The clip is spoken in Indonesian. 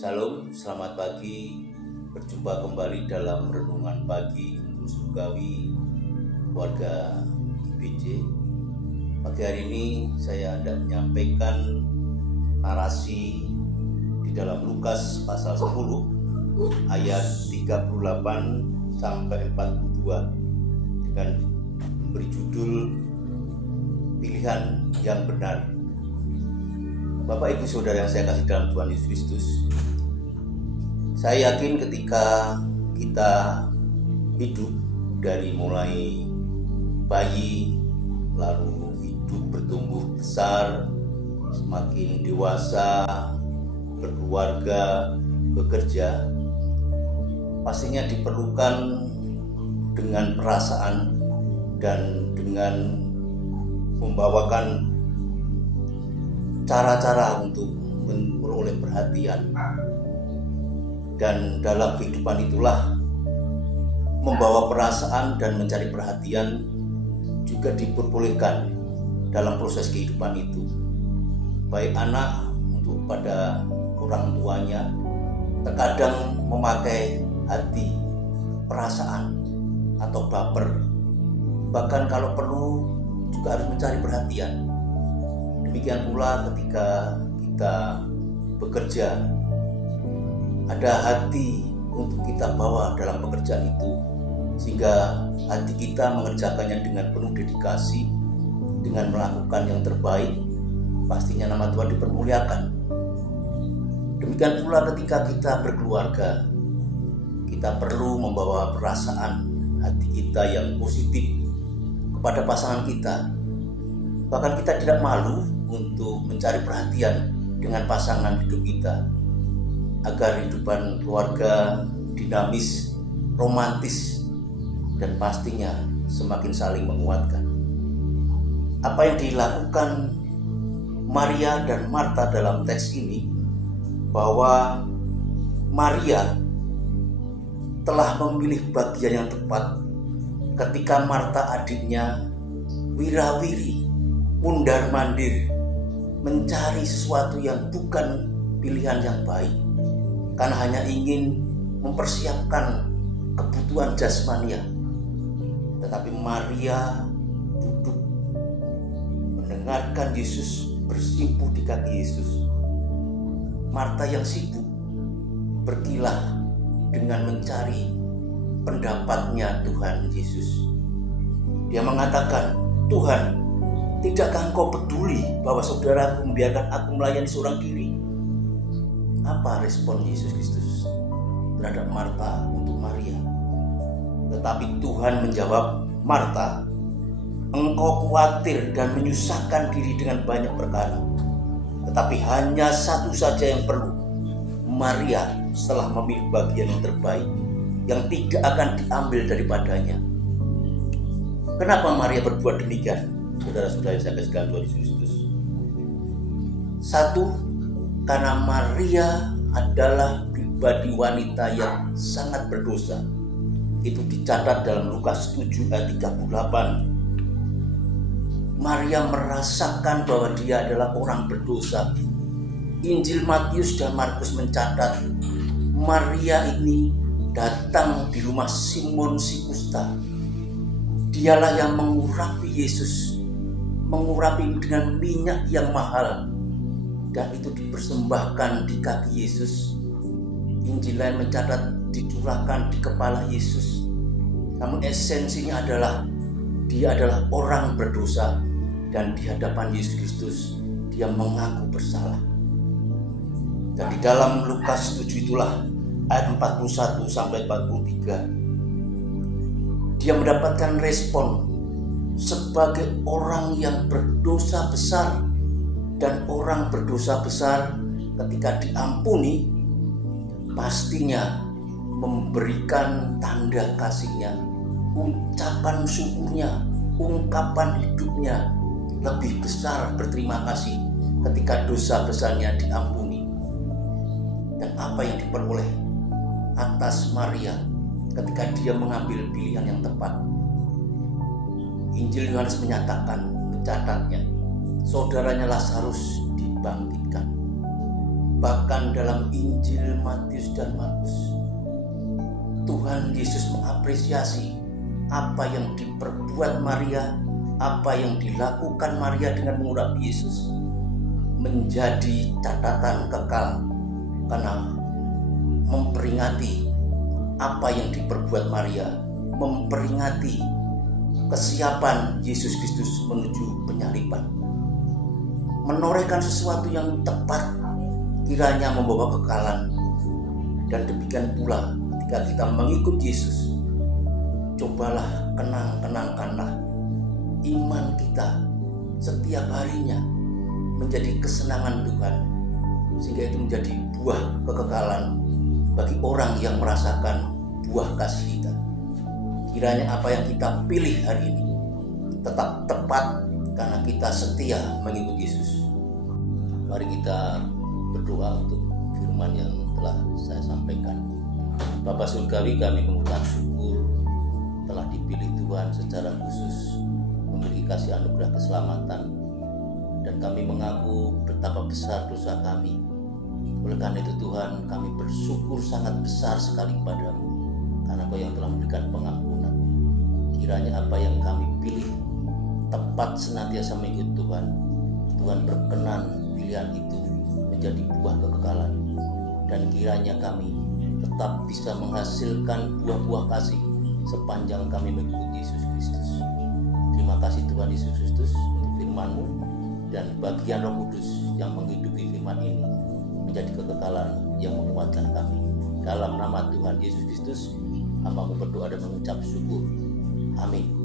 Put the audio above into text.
Shalom, selamat pagi. Berjumpa kembali dalam renungan pagi untuk surgawi warga IBJ. Pagi hari ini saya hendak menyampaikan narasi di dalam Lukas pasal 10 ayat 38 sampai 42 dengan memberi judul Pilihan yang Benar. Bapak Ibu Saudara yang saya kasih dalam Tuhan Yesus Kristus, saya yakin ketika kita hidup dari mulai bayi, lalu hidup bertumbuh besar, semakin dewasa, berkeluarga, bekerja, pastinya diperlukan dengan perasaan dan dengan membawakan cara-cara untuk memperoleh perhatian. Dan dalam kehidupan itulah membawa perasaan dan mencari perhatian juga diperbolehkan dalam proses kehidupan itu. Baik anak untuk pada orang tuanya terkadang memakai hati, perasaan atau baper. Bahkan kalau perlu juga harus mencari perhatian. Demikian pula ketika kita bekerja, ada hati untuk kita bawa dalam pekerjaan itu, sehingga hati kita mengerjakannya dengan penuh dedikasi, dengan melakukan yang terbaik, pastinya nama Tuhan dipermuliakan. Demikian pula ketika kita berkeluarga, kita perlu membawa perasaan hati kita yang positif kepada pasangan kita. Bahkan kita tidak malu untuk mencari perhatian dengan pasangan hidup kita, agar kehidupan keluarga dinamis, romantis, dan pastinya semakin saling menguatkan. Apa yang dilakukan Maria dan Marta dalam teks ini, bahwa Maria telah memilih bagian yang tepat ketika Marta adiknya wirawiri, mundar-mandir, mencari sesuatu yang bukan pilihan yang baik, karena hanya ingin mempersiapkan kebutuhan jasmania. Tetapi Maria duduk mendengarkan Yesus bersimpuh di kaki Yesus. Marta yang sibuk berkilah dengan mencari pendapatnya Tuhan Yesus. Dia mengatakan, "Tuhan, tidakkah engkau peduli bahwa saudaraku membiarkan aku melayani seorang diri?" Apa respon Yesus Kristus terhadap Marta untuk Maria? Tetapi Tuhan menjawab, "Marta, engkau khawatir dan menyusahkan diri dengan banyak perkara. Tetapi hanya satu saja yang perlu. Maria telah memilih bagian yang terbaik, yang tidak akan diambil daripadanya." Kenapa Maria berbuat demikian? Saudara-saudara yang saya kasih dalam Tuhan Yesus Kristus. Satu, karena Maria adalah pribadi wanita yang sangat berdosa. Itu dicatat dalam Lukas 7 ayat 38. Maria merasakan bahwa dia adalah orang berdosa. Injil Matius dan Markus mencatat Maria ini datang di rumah Simon si Kusta. Dialah yang mengurapi Yesus, mengurapi dengan minyak yang mahal, dan itu dipersembahkan di kaki Yesus. Injil lain mencatat dicurahkan di kepala Yesus. Namun esensinya adalah dia adalah orang berdosa, dan di hadapan Yesus Kristus dia mengaku bersalah. Dan di dalam Lukas 7 itulah ayat 41 sampai 43, dia mendapatkan respon sebagai orang yang berdosa besar. Dan orang berdosa besar ketika diampuni, pastinya memberikan tanda kasihnya, ucapan syukurnya, ungkapan hidupnya lebih besar berterima kasih ketika dosa besarnya diampuni. Dan apa yang diperoleh atas Maria ketika dia mengambil pilihan yang tepat? Injil Yohanes mencatatnya, saudaranya Lazarus dibangkitkan. Bahkan dalam Injil Matius dan Markus, Tuhan Yesus mengapresiasi apa yang diperbuat Maria, apa yang dilakukan Maria dengan mengurapi Yesus menjadi catatan kekal, karena memperingati apa yang diperbuat Maria, memperingati kesiapan Yesus Kristus menuju penyaliban, menorehkan sesuatu yang tepat, kiranya membawa kekekalan. Dan demikian pula ketika kita mengikut Yesus, cobalah kenangkanlah iman kita setiap harinya menjadi kesenangan Tuhan, sehingga itu menjadi buah kekekalan bagi orang yang merasakan buah kasih kita. Kiranya apa yang kita pilih hari ini tetap tepat karena kita setia mengikut Yesus. Mari kita berdoa untuk firman yang telah saya sampaikan. Bapa Surgawi, kami mengucap syukur telah dipilih Tuhan secara khusus, memiliki kasih anugerah keselamatan, dan kami mengaku betapa besar dosa kami. Oleh karena itu Tuhan, kami bersyukur sangat besar sekali kepadamu, karena Kau yang telah memberikan pengampunan. Kiranya apa yang kami pilih tepat senantiasa mengikut Tuhan. Tuhan berkenan pilihan itu menjadi buah kekekalan, dan kiranya kami tetap bisa menghasilkan buah-buah kasih sepanjang kami mengikuti Yesus Kristus. Terima kasih Tuhan Yesus Kristus untuk firman-Mu dan bagian Roh Kudus yang menghidupi firman ini menjadi kekekalan yang menguatkan kami. Dalam nama Tuhan Yesus Kristus, hamba-Mu berdoa dan mengucap syukur. Amin.